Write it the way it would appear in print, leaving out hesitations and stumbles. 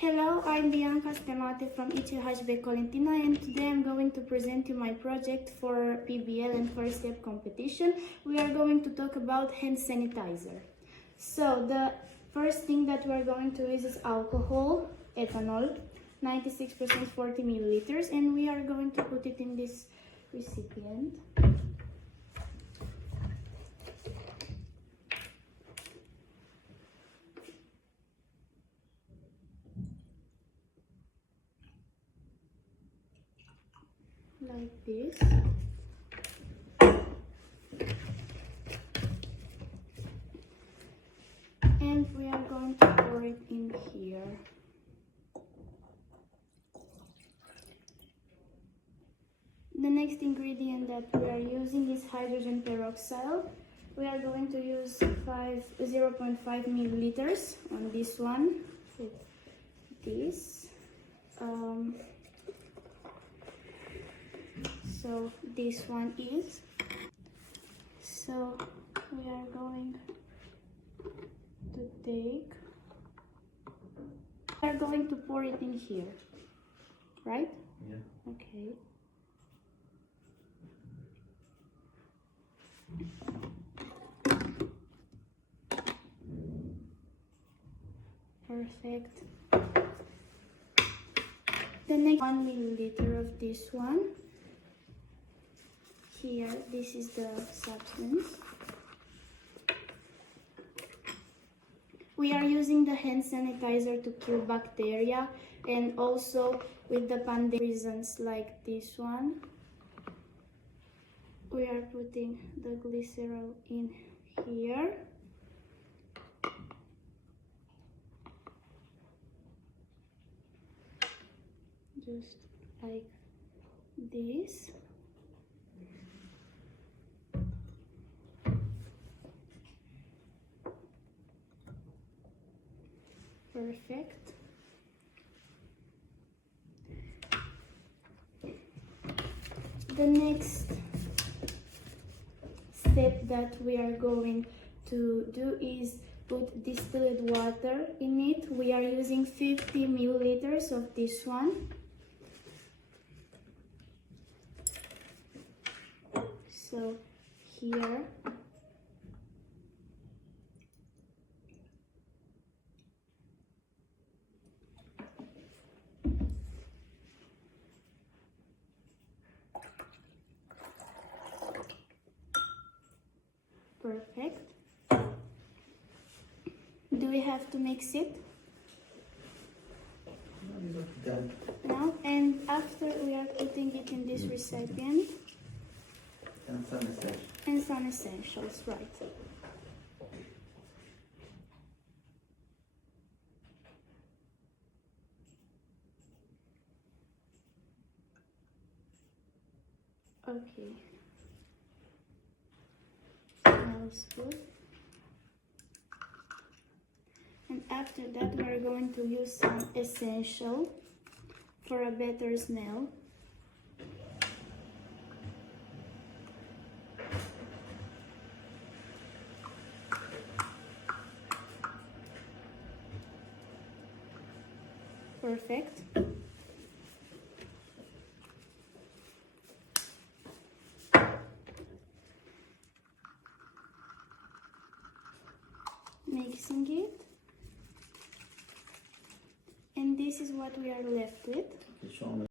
Hello, I'm Bianca Stemate from ETH Colentina, and today I'm going to present you my project for PBL and first step competition. We are going to talk about hand sanitizer. So the first thing that we are going to use is alcohol, ethanol, 96% 40 milliliters, and we are going to put it in this recipient. Like this. And we are going to pour it in here. The next ingredient that we are using is hydrogen peroxide. We are going to use 0.5 milliliters on this one. This. So this one is. So we are going to take. We are going to pour it in here, right? Yeah. Okay. Perfect. The next 1 milliliter of this one. Here, this is the substance. We are using the hand sanitizer to kill bacteria and also with the pandemic reasons like this one. We are putting the glycerol in here. Just like this. Perfect. The next step that we are going to do is put distilled water in it. We are using 50 milliliters of this one. So here. Perfect. Do we have to mix it? No. And after we are putting it in this recipient. And some essentials. And some essentials, right. Okay. Smells good. And after that we are going to use some essential for a better smell. Perfect. Mixing it. And this is what we are left with. Okay, show me.